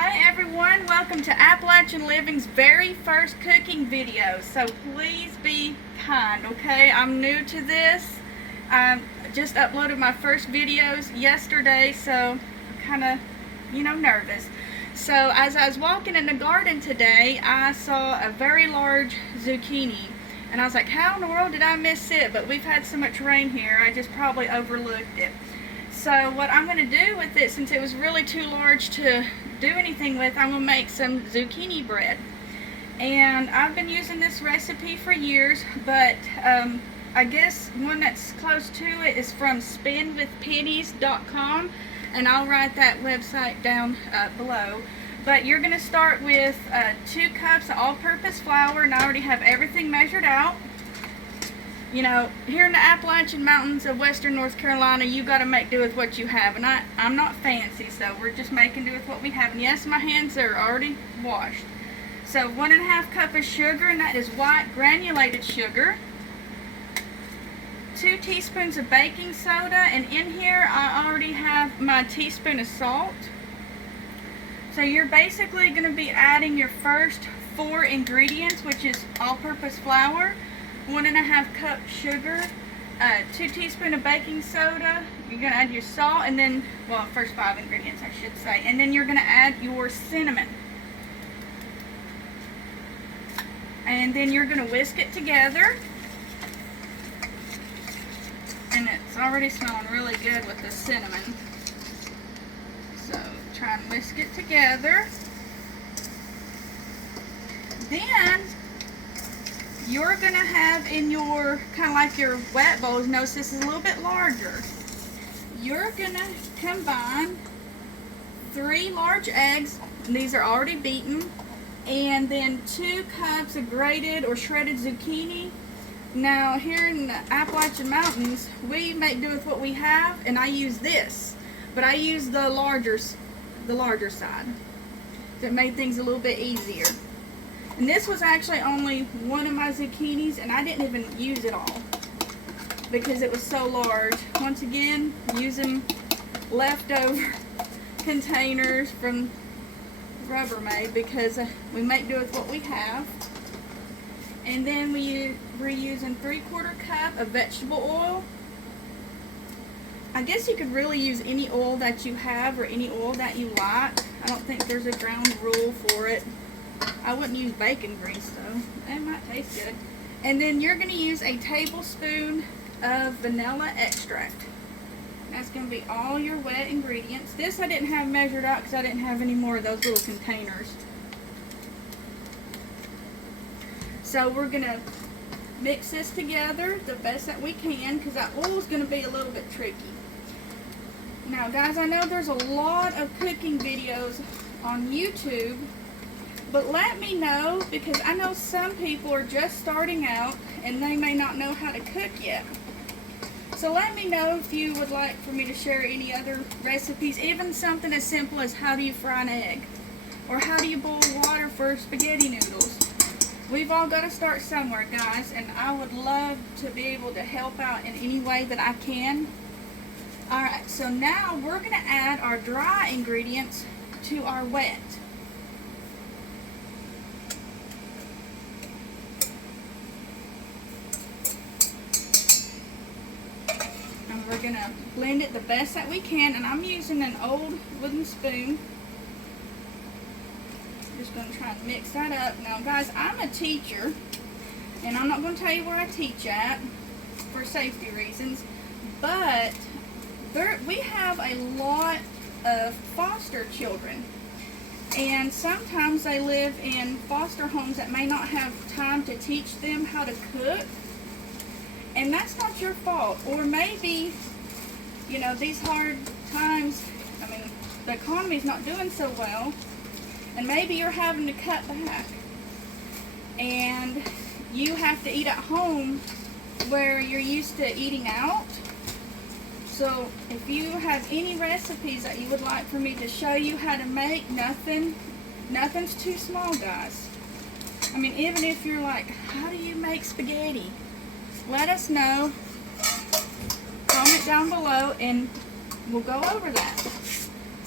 Hi everyone, welcome to Appalachian Living's very first cooking video. So please be kind, okay? I'm new to this. I just uploaded my first videos yesterday, so I'm kind of, nervous. So as I was walking in the garden today, I saw a very large zucchini. And I was like, how in the world did I miss it? But we've had so much rain here, I just probably overlooked it. So what I'm going to do with it, since it was really too large to do anything with, I'm going to make some zucchini bread. And I've been using this recipe for years, but I guess one that's close to it is from spinwithpennies.com, and I'll write that website down below. But you're going to start with 2 cups of all-purpose flour, and I already have everything measured out. You know, here in the Appalachian Mountains of Western North Carolina, you got to make do with what you have. And I'm not fancy, so we're just making do with what we have. And yes, my hands are already washed. So 1½ cup of sugar, and that is white granulated sugar. 2 teaspoons of baking soda, and in here I already have my teaspoon of salt. So you're basically going to be adding your first 4 ingredients, which is all-purpose flour, 1½ cup sugar, 2 teaspoons of baking soda. You're going to add your salt, and then, well, first 5 ingredients I should say, and then you're going to add your cinnamon. And then you're going to whisk it together. And it's already smelling really good with the cinnamon. So try and whisk it together. Then you're going to have in your, kind of like your wet bowls, notice this is a little bit larger. You're going to combine 3 large eggs, and these are already beaten, and then 2 cups of grated or shredded zucchini. Now here in the Appalachian Mountains, we make do with what we have, and I use this, but I use the larger side. That made things a little bit easier. And this was actually only one of my zucchinis, and I didn't even use it all because it was so large. Once again, using leftover containers from Rubbermaid because we make do with what we have. And then we're using 3/4 cup of vegetable oil. I guess you could really use any oil that you have or any oil that you like. I don't think there's a ground rule for it. I wouldn't use bacon grease though. It might taste good. And then you're going to use a tablespoon of vanilla extract. That's going to be all your wet ingredients. This I didn't have measured out because I didn't have any more of those little containers. So we're going to mix this together the best that we can because that oil is going to be a little bit tricky. Now guys, I know there's a lot of cooking videos on YouTube, but let me know because I know some people are just starting out and they may not know how to cook yet. So let me know if you would like for me to share any other recipes, even something as simple as how do you fry an egg or how do you boil water for spaghetti noodles. We've all got to start somewhere, guys, and I would love to be able to help out in any way that I can. Alright, so now we're going to add our dry ingredients to our wet. And we're going to blend it the best that we can, and I'm using an old wooden spoon. Just going to try and mix that up. Now guys, I'm a teacher, and I'm not going to tell you where I teach at for safety reasons, but we have a lot of foster children, and sometimes they live in foster homes that may not have time to teach them how to cook, and that's not your fault. Or maybe, you know, these hard times, I mean, the economy's not doing so well, and maybe you're having to cut back, and you have to eat at home where you're used to eating out. So if you have any recipes that you would like for me to show you how to make, nothing's too small, guys. I mean, even if you're like, how do you make spaghetti? Let us know. Comment down below and we'll go over that.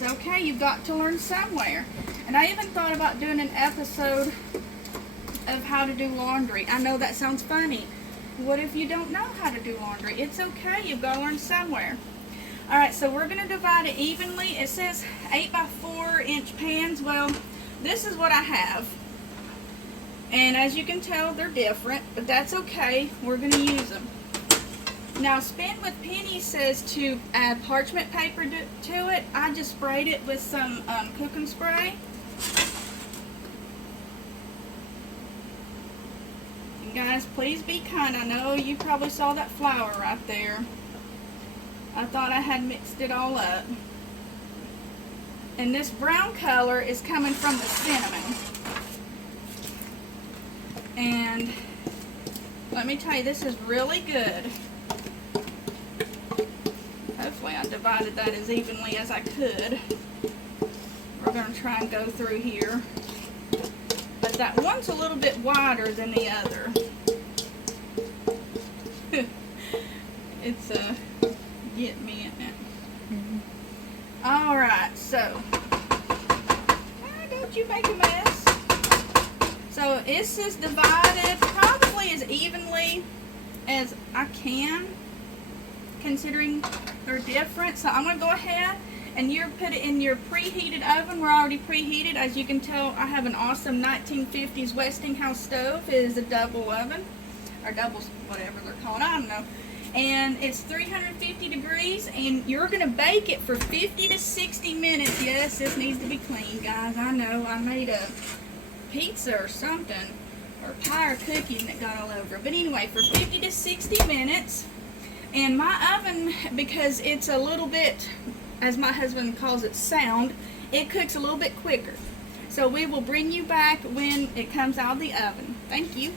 It's okay, you've got to learn somewhere. And I even thought about doing an episode of how to do laundry. I know that sounds funny. What if you don't know how to do laundry? It's okay, you've got to learn somewhere. Alright, so we're going to divide it evenly. It says 8 by 4 inch pans. Well, this is what I have. And as you can tell, they're different, but that's okay. We're going to use them. Now, Spin with Penny says to add parchment paper to it. I just sprayed it with some cooking spray. And guys, please be kind. I know you probably saw that flour right there. I thought I had mixed it all up. And this brown color is coming from the cinnamon. And let me tell you, this is really good. Hopefully I divided that as evenly as I could. We're going to try and go through here. But that one's a little bit wider than the other. It's get me in it. Alright, so don't you make a mess. So this is divided probably as evenly as I can, considering they're different. So I'm going to go ahead and you put it in your preheated oven. We're already preheated. As you can tell, I have an awesome 1950s Westinghouse stove. It is a double oven, or double whatever they're called, I don't know. And it's 350 degrees, and you're going to bake it for 50 to 60 minutes. Yes, this needs to be clean, guys. I know I made a pizza or something, or pie or cookie, and it got all over. But anyway, for 50 to 60 minutes. And my oven, because it's a little bit, as my husband calls it, sound, it cooks a little bit quicker. So we will bring you back when it comes out of the oven. Thank you.